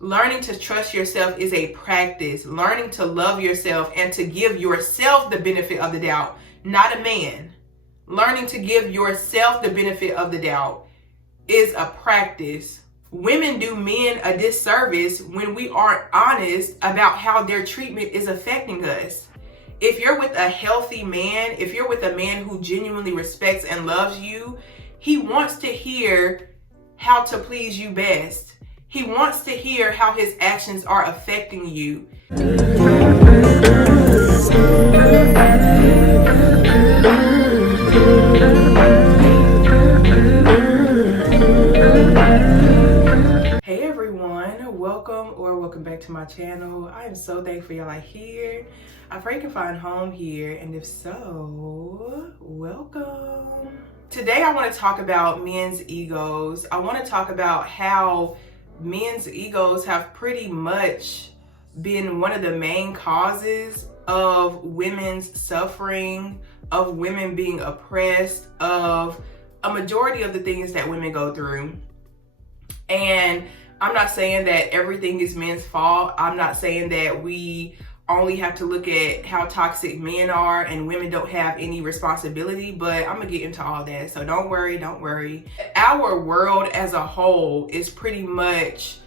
Learning to trust yourself is a practice. Learning to love yourself and to give yourself the benefit of the doubt, not a man. Learning to give yourself the benefit of the doubt is a practice. Women do men a disservice when we aren't honest about how their treatment is affecting us. If you're with a healthy man, if you're with a man who genuinely respects and loves you, he wants to hear how to please you best. He wants to hear how his actions are affecting you. Hey everyone, welcome back to my channel. I am so thankful y'all are here. I pray you can find home here, and if so, welcome. Today I want to talk about men's egos. I want to talk about how men's egos have pretty much been one of the main causes of women's suffering, of women being oppressed, of a majority of the things that women go through. And I'm not saying that everything is men's fault. I'm not saying that we only have to look at how toxic men are and women don't have any responsibility, but I'm gonna get into all that. So don't worry. Our world as a whole is pretty much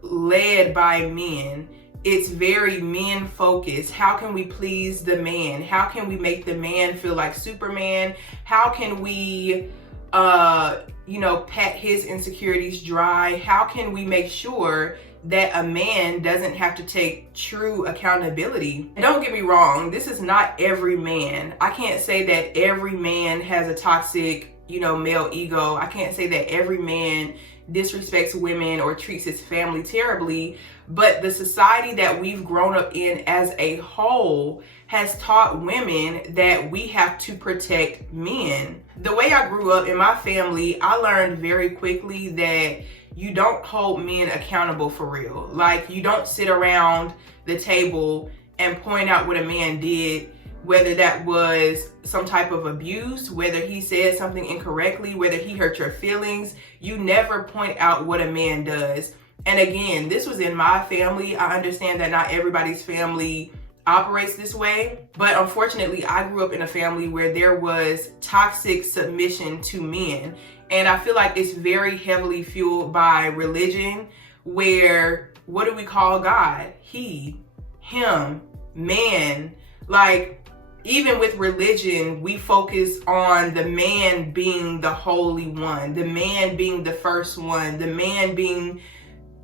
led by men. It's very men focused. How can we please the man? How can we make the man feel like Superman? How can we pat his insecurities dry? How can we make sure that a man doesn't have to take true accountability? And don't get me wrong, this is not every man. I can't say that every man has a toxic, male ego. I can't say that every man disrespects women or treats his family terribly, but the society that we've grown up in as a whole has taught women that we have to protect men. The way I grew up in my family, I learned very quickly that you don't hold men accountable for real. Like, you don't sit around the table and point out what a man did, whether that was some type of abuse, whether he said something incorrectly, whether he hurt your feelings. You never point out what a man does. And again, this was in my family. I understand that not everybody's family operates this way, but unfortunately, I grew up in a family where there was toxic submission to men. And I feel like it's very heavily fueled by religion, where what do we call God? He, him, man. Like, even with religion, we focus on the man being the holy one, the man being the first one, the man being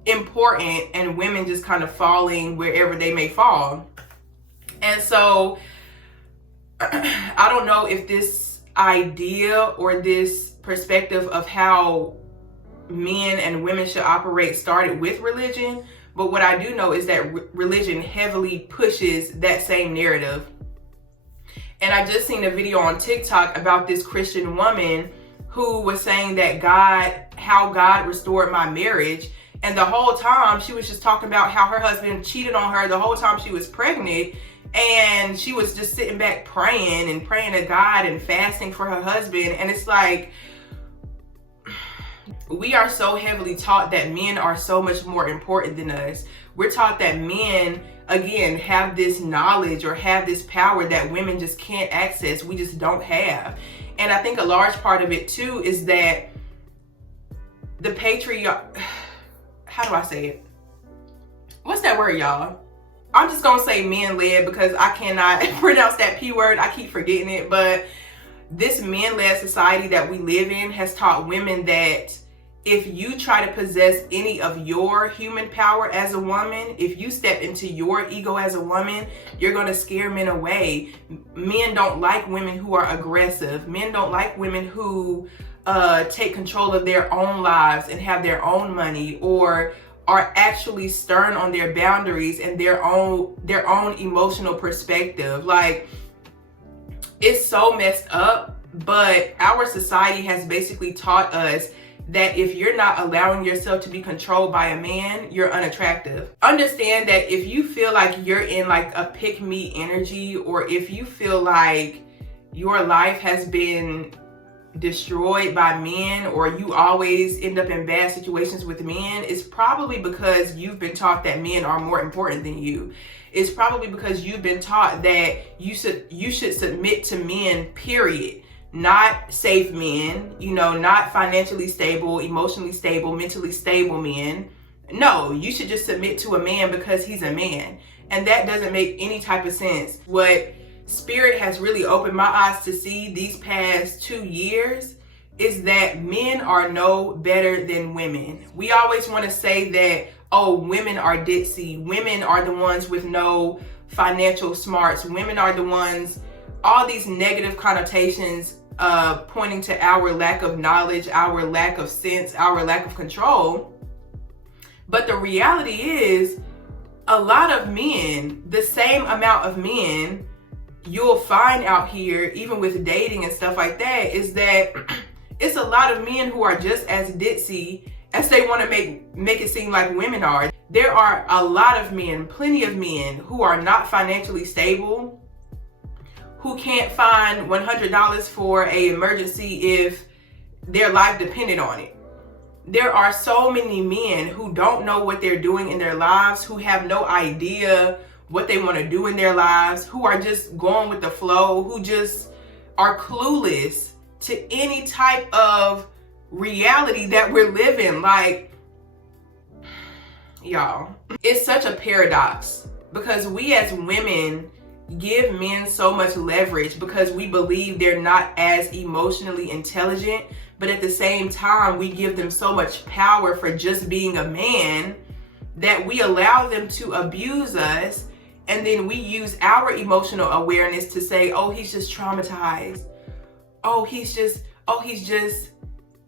important, and women just kind of falling wherever they may fall. And so I don't know if this idea or this perspective of how men and women should operate started with religion, but what I do know is that religion heavily pushes that same narrative. And I just seen a video on TikTok about this Christian woman who was saying that how God restored my marriage. And the whole time she was just talking about how her husband cheated on her the whole time she was pregnant. And she was just sitting back praying to God and fasting for her husband. And it's like, we are so heavily taught that men are so much more important than us. We're taught that men, again, have this knowledge or have this power that women just can't access. We just don't have. And I think a large part of it too is that the how do I say it? What's that word, y'all? I'm just gonna say men-led because I cannot pronounce that P word. I keep forgetting it. But this men-led society that we live in has taught women that if you try to possess any of your human power as a woman, if you step into your ego as a woman, you're going to scare men away. Men don't like women who are aggressive. Men don't like women who take control of their own lives and have their own money, or are actually stern on their boundaries and their own emotional perspective. Like, it's so messed up, but our society has basically taught us that if you're not allowing yourself to be controlled by a man, you're unattractive. Understand that if you feel like you're in like a pick me energy, or if you feel like your life has been destroyed by men, or you always end up in bad situations with men, it's probably because you've been taught that men are more important than you. It's probably because you've been taught that you should submit to men, period. Not safe men, not financially stable, emotionally stable, mentally stable men. No, you should just submit to a man because he's a man. And that doesn't make any type of sense. What Spirit has really opened my eyes to see these past 2 years is that men are no better than women. We always want to say that, oh, women are ditzy. Women are the ones with no financial smarts. Women are the ones, all these negative connotations pointing to our lack of knowledge, our lack of sense, our lack of control. But the reality is, a lot of men, the same amount of men you'll find out here, even with dating and stuff like that, is that it's a lot of men who are just as ditzy as they want to make it seem like women are. There are a lot of men, plenty of men, who are not financially stable, who can't find $100 for an emergency if their life depended on it. There are so many men who don't know what they're doing in their lives, who have no idea what they want to do in their lives, who are just going with the flow, who just are clueless to any type of reality that we're living. Like, y'all, it's such a paradox because we as women give men so much leverage because we believe they're not as emotionally intelligent, but at the same time, we give them so much power for just being a man that we allow them to abuse us. And then we use our emotional awareness to say, oh, he's just traumatized. Oh, he's just,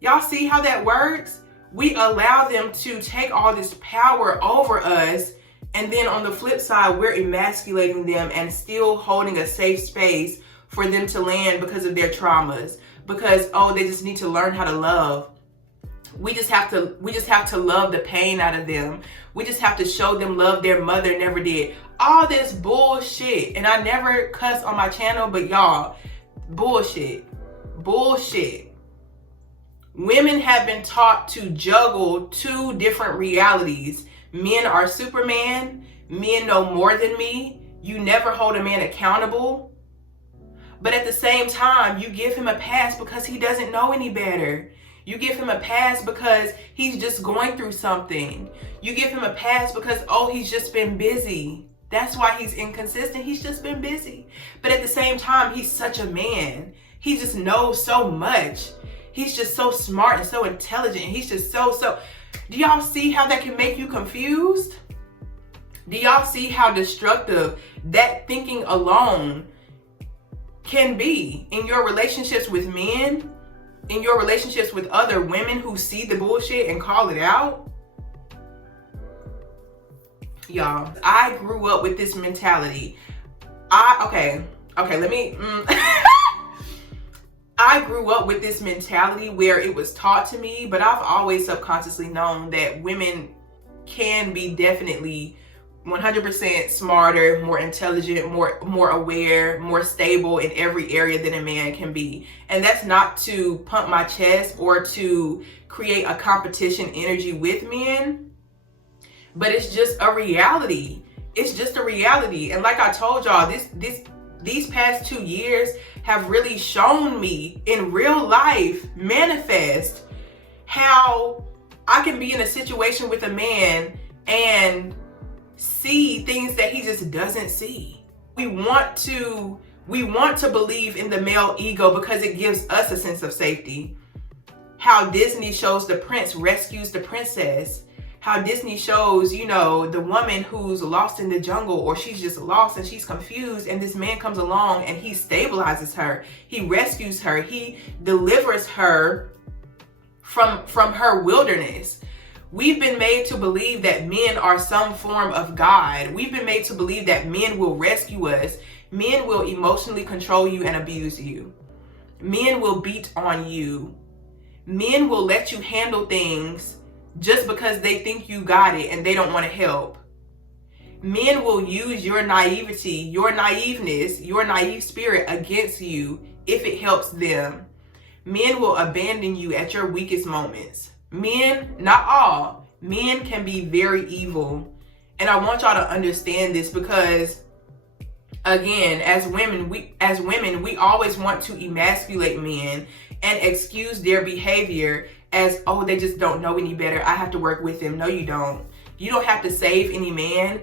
y'all see how that works? We allow them to take all this power over us. And then on the flip side, we're emasculating them and still holding a safe space for them to land because of their traumas. Because, oh, they just need to learn how to love. We just have to love the pain out of them. We just have to show them love their mother never did. All this bullshit. And I never cuss on my channel, but y'all, bullshit. Women have been taught to juggle 2 different realities. Men are Superman. Men know more than me. You never hold a man accountable. But at the same time, you give him a pass because he doesn't know any better. You give him a pass because he's just going through something. You give him a pass because, oh, he's just been busy. That's why he's inconsistent. He's just been busy. But at the same time, he's such a man. He just knows so much. He's just so smart and so intelligent. He's just so. Do y'all see how that can make you confused? Do y'all see how destructive that thinking alone can be in your relationships with men? In your relationships with other women who see the bullshit and call it out? Y'all, I grew up with this mentality. I grew up with this mentality where it was taught to me, but I've always subconsciously known that women can be definitely 100% smarter, more intelligent, more aware, more stable in every area than a man can be. And that's not to pump my chest or to create a competition energy with men, but it's just a reality. It's just a reality. And like I told y'all, these past 2 years have really shown me in real life, manifest, how I can be in a situation with a man and see things that he just doesn't see. We want to believe in the male ego because it gives us a sense of safety. How Disney shows the prince rescues the princess. How Disney shows, the woman who's lost in the jungle, or she's just lost and she's confused, and this man comes along and he stabilizes her. He rescues her. He delivers her from her wilderness. We've been made to believe that men are some form of God. We've been made to believe that men will rescue us. Men will emotionally control you and abuse you. Men will beat on you. Men will let you handle things just because they think you got it and they don't want to help. Men will use your naivety, your naiveness, your naive spirit against you if it helps them. Men will abandon you at your weakest moments. Men, not all, men can be very evil. And I want y'all to understand this because, again, as women, we always want to emasculate men and excuse their behavior as, oh, they just don't know any better. I have to work with them. No, you don't. You don't have to save any man.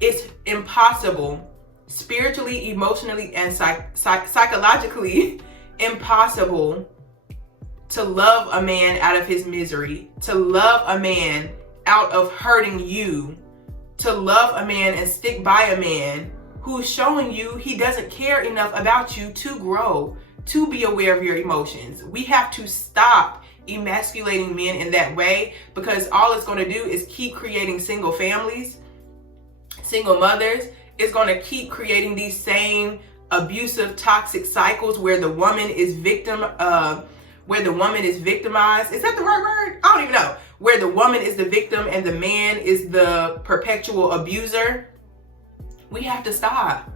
It's impossible. Spiritually, emotionally, and psychologically impossible to love a man out of his misery, to love a man out of hurting you, to love a man and stick by a man who's showing you he doesn't care enough about you to grow, to be aware of your emotions. We have to stop emasculating men in that way, because all it's going to do is keep creating single families, single mothers. It's going to keep creating these same abusive, toxic cycles where the woman is victimized. Is that the right word? I don't even know. Where the woman is the victim and the man is the perpetual abuser. We have to stop.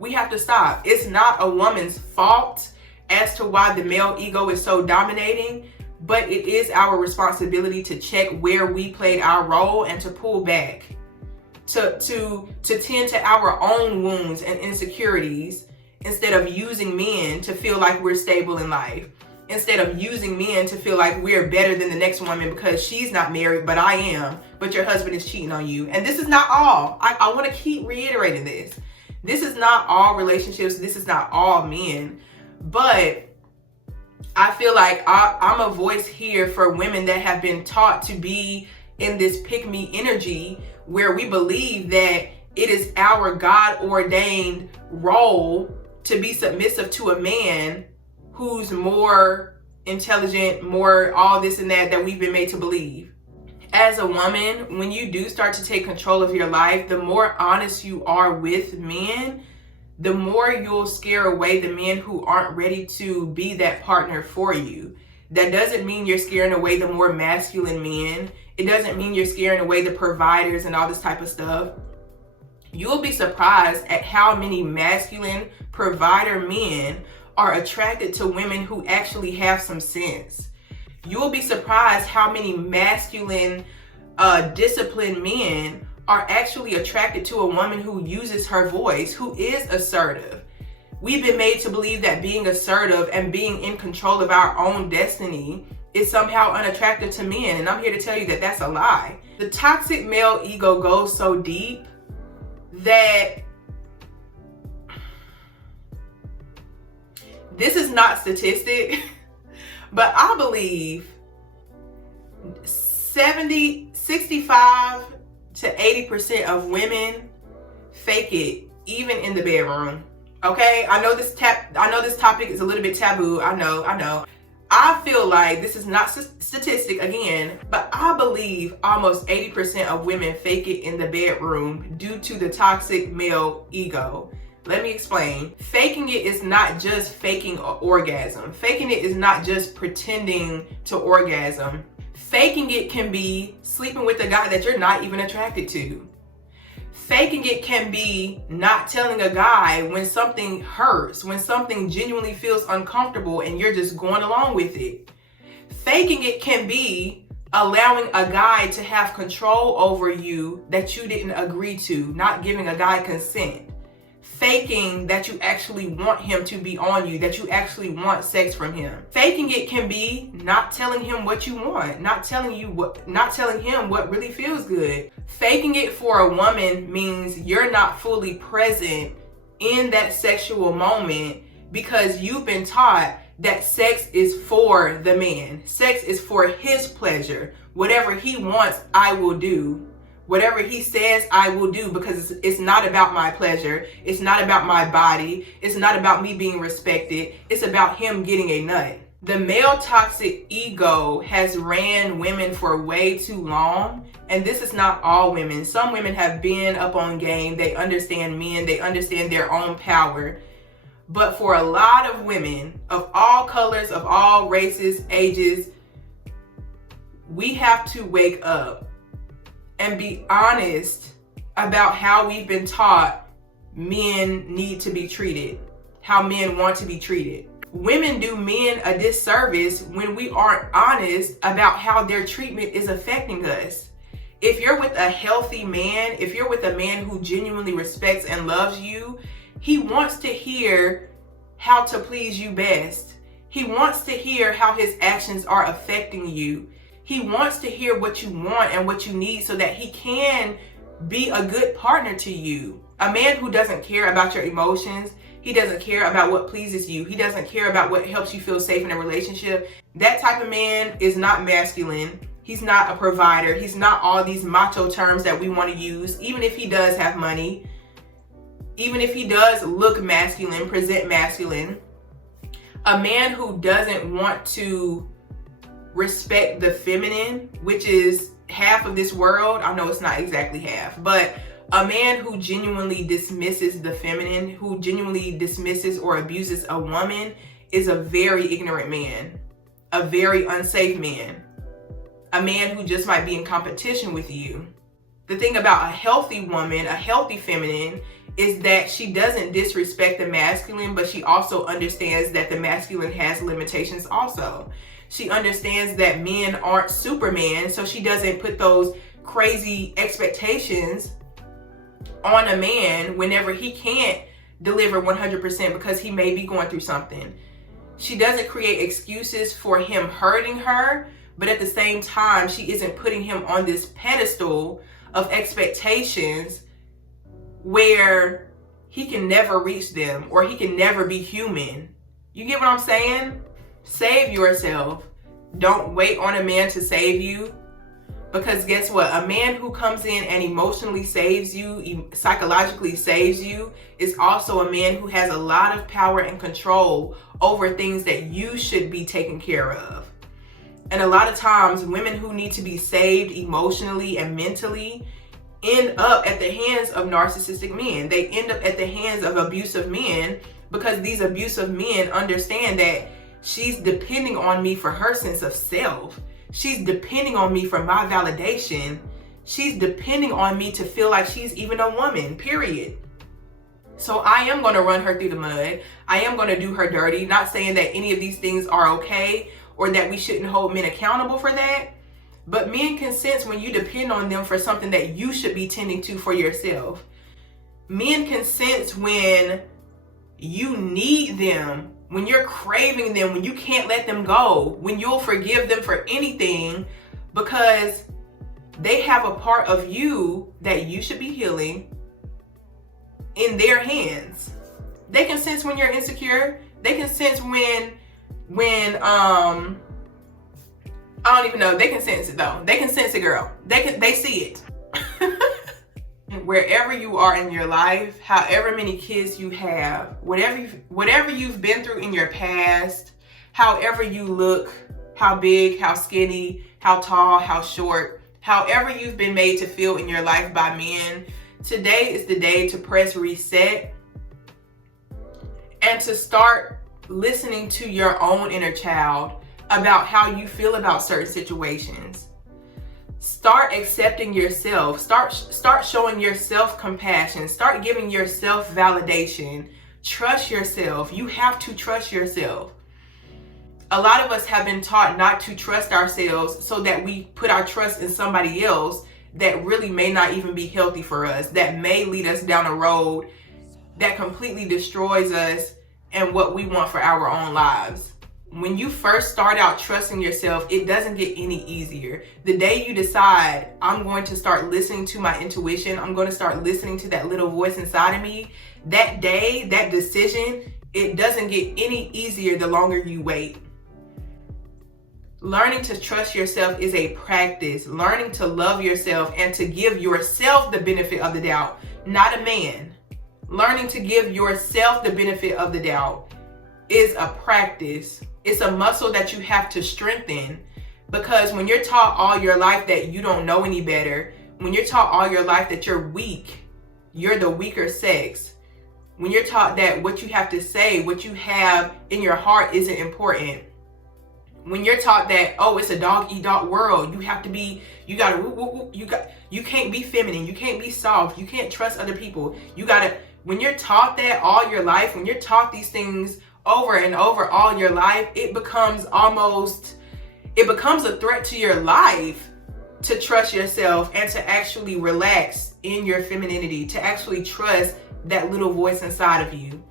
We have to stop. It's not a woman's fault as to why the male ego is so dominating, but it is our responsibility to check where we played our role and to pull back, to tend to our own wounds and insecurities, instead of using men to feel like we're stable in life, instead of using men to feel like we're better than the next woman because she's not married, but I am, but your husband is cheating on you. And this is not all. I want to keep reiterating this. This is not all relationships. This is not all men. But I feel like I'm a voice here for women that have been taught to be in this pick-me energy, where we believe that it is our God-ordained role to be submissive to a man who's more intelligent, more all this and that we've been made to believe. As a woman, when you do start to take control of your life, the more honest you are with men, the more you'll scare away the men who aren't ready to be that partner for you. That doesn't mean you're scaring away the more masculine men. It doesn't mean you're scaring away the providers and all this type of stuff. You'll be surprised at how many masculine provider men are attracted to women who actually have some sense. You'll be surprised how many masculine, disciplined men are actually attracted to a woman who uses her voice, who is assertive. We've been made to believe that being assertive and being in control of our own destiny is somehow unattractive to men. And I'm here to tell you that that's a lie. The toxic male ego goes so deep that this is not statistic, but I believe 65 to 80% of women fake it, even in the bedroom. Okay, I know this topic is a little bit taboo. I know. I feel like this is not statistic again, but I believe almost 80% of women fake it in the bedroom due to the toxic male ego. Let me explain. Faking it is not just faking an orgasm. Faking it is not just pretending to orgasm. Faking it can be sleeping with a guy that you're not even attracted to. Faking it can be not telling a guy when something hurts, when something genuinely feels uncomfortable and you're just going along with it. Faking it can be allowing a guy to have control over you that you didn't agree to, not giving a guy consent. Faking that you actually want him to be on you, that you actually want sex from him. Faking it can be not telling him what you want, not telling him what really feels good. Faking it for a woman means you're not fully present in that sexual moment because you've been taught that sex is for the man. Sex is for his pleasure. Whatever he wants, I will do. Whatever he says, I will do, because it's not about my pleasure. It's not about my body. It's not about me being respected. It's about him getting a nut. The male toxic ego has ran women for way too long. And this is not all women. Some women have been up on game. They understand men. They understand their own power. But for a lot of women of all colors, of all races, ages, we have to wake up and be honest about how we've been taught men need to be treated, how men want to be treated. women do men a disservice when we aren't honest about how their treatment is affecting us. If you're with a healthy man, if you're with a man who genuinely respects and loves you, he wants to hear how to please you best. He wants to hear how his actions are affecting you. He wants to hear what you want and what you need so that he can be a good partner to you. A man who doesn't care about your emotions, he doesn't care about what pleases you, he doesn't care about what helps you feel safe in a relationship, that type of man is not masculine. He's not a provider. He's not all these macho terms that we want to use, even if he does have money, even if he does look masculine, present masculine. A man who doesn't want to respect the feminine, which is half of this world. I know it's not exactly half, but a man who genuinely dismisses the feminine, who genuinely dismisses or abuses a woman, is a very ignorant man, a very unsafe man, a man who just might be in competition with you. The thing about a healthy woman, a healthy feminine, is that she doesn't disrespect the masculine, but she also understands that the masculine has limitations also. She understands that men aren't Superman, so she doesn't put those crazy expectations on a man whenever he can't deliver 100% because he may be going through something. She doesn't create excuses for him hurting her, but at the same time, she isn't putting him on this pedestal of expectations where he can never reach them or he can never be human. You get what I'm saying? Save yourself. Don't wait on a man to save you. Because guess what? A man who comes in and emotionally saves you, psychologically saves you, is also a man who has a lot of power and control over things that you should be taken care of. And a lot of times, women who need to be saved emotionally and mentally end up at the hands of narcissistic men. They end up at the hands of abusive men because these abusive men understand that she's depending on me for her sense of self. She's depending on me for my validation. She's depending on me to feel like she's even a woman, period. So I am going to run her through the mud. I am going to do her dirty. Not saying that any of these things are okay or that we shouldn't hold men accountable for that. But men can sense when you depend on them for something that you should be tending to for yourself. Men can sense when you need them, when you're craving them, when you can't let them go, when you'll forgive them for anything because they have a part of you that you should be healing in their hands. They can sense when you're insecure. They can sense when I don't even know. They can sense it though. They can sense it, girl. They see it. Wherever you are in your life, however many kids you have, whatever you've been through in your past, however you look, how big, how skinny, how tall, how short, however you've been made to feel in your life by men, today is the day to press reset and to start listening to your own inner child about how you feel about certain situations. Start accepting yourself. Start showing yourself compassion. Start giving yourself validation. Trust yourself. You have to trust yourself. A lot of us have been taught not to trust ourselves so that we put our trust in somebody else that really may not even be healthy for us, that may lead us down a road that completely destroys us and what we want for our own lives. When you first start out trusting yourself, it doesn't get any easier. The day you decide, I'm going to start listening to my intuition, I'm going to start listening to that little voice inside of me, that day, that decision, it doesn't get any easier the longer you wait. Learning to trust yourself is a practice. Learning to love yourself and to give yourself the benefit of the doubt, not a man. Learning to give yourself the benefit of the doubt is a practice. It's a muscle that you have to strengthen, because when you're taught all your life that you don't know any better, when you're taught all your life that you're weak, you're the weaker sex, when you're taught that what you have to say, what you have in your heart isn't important, when you're taught that, oh, it's a dog-eat-dog world, you can't be feminine, you can't be soft, you can't trust other people, when you're taught that all your life, when you're taught these things over and over all your life, it becomes a threat to your life to trust yourself and to actually relax in your femininity, to actually trust that little voice inside of you.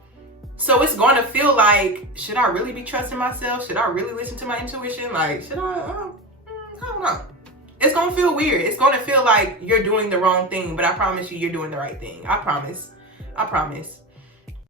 So it's going to feel like, should I really be trusting myself? Should I really listen to my intuition? Like, should I don't know. It's going to feel weird. It's going to feel like you're doing the wrong thing, but I promise you're doing the right thing. I promise.